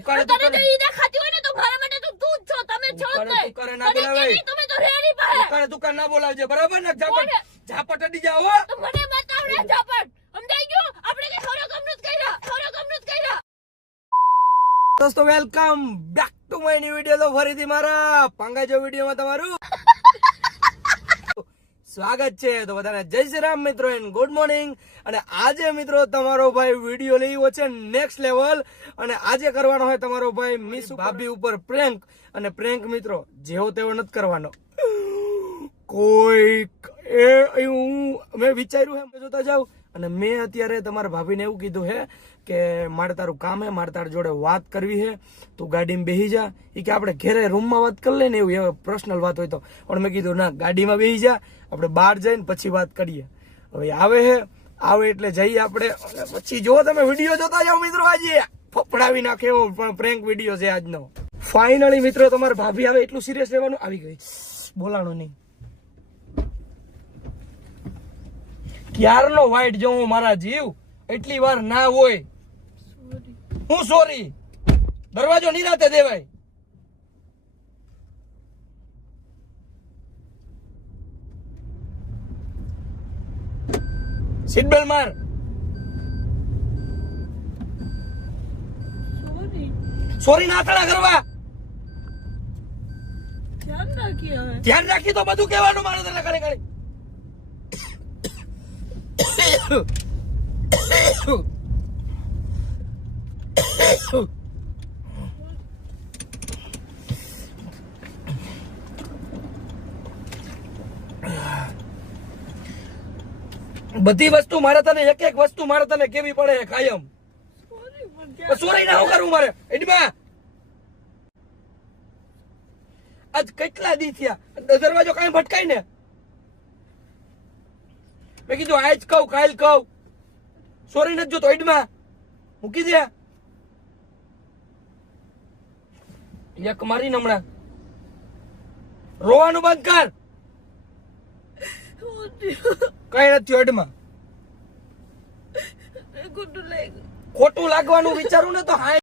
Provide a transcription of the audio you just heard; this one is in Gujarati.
ઉકાળે તને તુકારે. જો ઈ દેખાતી હોય ને તો મારા માટે તો તું જ છો તમે છો જ નહીં. ઉકાળે ના તને. કેવી તમે તો રેડી પર ઉકાળે તુકારે ના બોલાવજે. બરાબર ને? ઝાપટ? ઝાપટ અડી જાવ તો મને બતાવ રે ઝાપટ. સમજાઈ ગયું? આપણે કઈ ખરો કમનું જ કર્યા. ખરો કમનું જ કર્યા. દોસ્તો welcome back to my new video તો ફરીથી મારા પાંગાજો વિડીયોમાં તમારું સ્વાગત છે. તો બધાને જય શ્રી રામ મિત્રો એન્ડ ગુડ મોર્નિંગ અને આજે મિત્રો તમારો ભાઈ વીડિયો લેવો છે નેક્સ્ટ લેવલ અને આજે કરવાનો હોય તમારો ભાઈ મિસ ભાભી ઉપર પ્રેન્ક અને પ્રેન્ક મિત્રો જેવો તેવો નથી કરવાનો. કોઈ એ હું મેં વિચાર્યું એમ. જોતા જાઉં અને મેં અત્યારે તમારા ભાભીને એવું કીધું હે કે મારે તારું કામ હે, મારે તારા જોડે વાત કરવી હે. તું ગાડીમાં બેસી જા. એ કે આપણે ઘરે રૂમમાં વાત કરી લઈએ ને એવું પર્સનલ વાત હોય તો. પણ મેં કીધું, ના, ગાડીમાં બેસી જા, આપણે બહાર જઈને પછી વાત કરીએ. હવે આવે હે, આવે એટલે જઈએ આપણે. પછી જો તમે વીડિયો જોતા જાઓ મિત્રો આજે. ફફડાવી નાખે એવો પણ પ્રેન્ક વીડિયો છે આજનો. ફાઇનલી મિત્રો, તમારા ભાભી આવે એટલું સિરિયસ લેવાનું આવી ગઈ. બોલાણું નહીં. ક્યારનો વાઈટ જો મારા જીવ? એટલી વાર ના હોય. હું સોરી. દરવાજો નિરાતે દેવાય. સીટ બેલ્ટ માર. સોરી. ના થડા કરવા. ધ્યાન રાખી તો બધું કહેવાનું મારે તને ઘણી ઘણી બધી વસ્તુ મારે તને એક એક વસ્તુ મારે તને કેવી પડે કાયમ? સોરી ના કરું મારે? એડમાં! આજ કેટલા દી થયા? દરવાજો કાંઈ ભટકાય ને? મેં કીધું આજ કહું કાલ કહું. સોરી નથી જોતો એડમાં મૂકી દે. એક મારી હમણાં. રોવાનું બંધ કર. કઈ નથી એડમાં ખોટું લાગવાનું વિચારું ને તો હા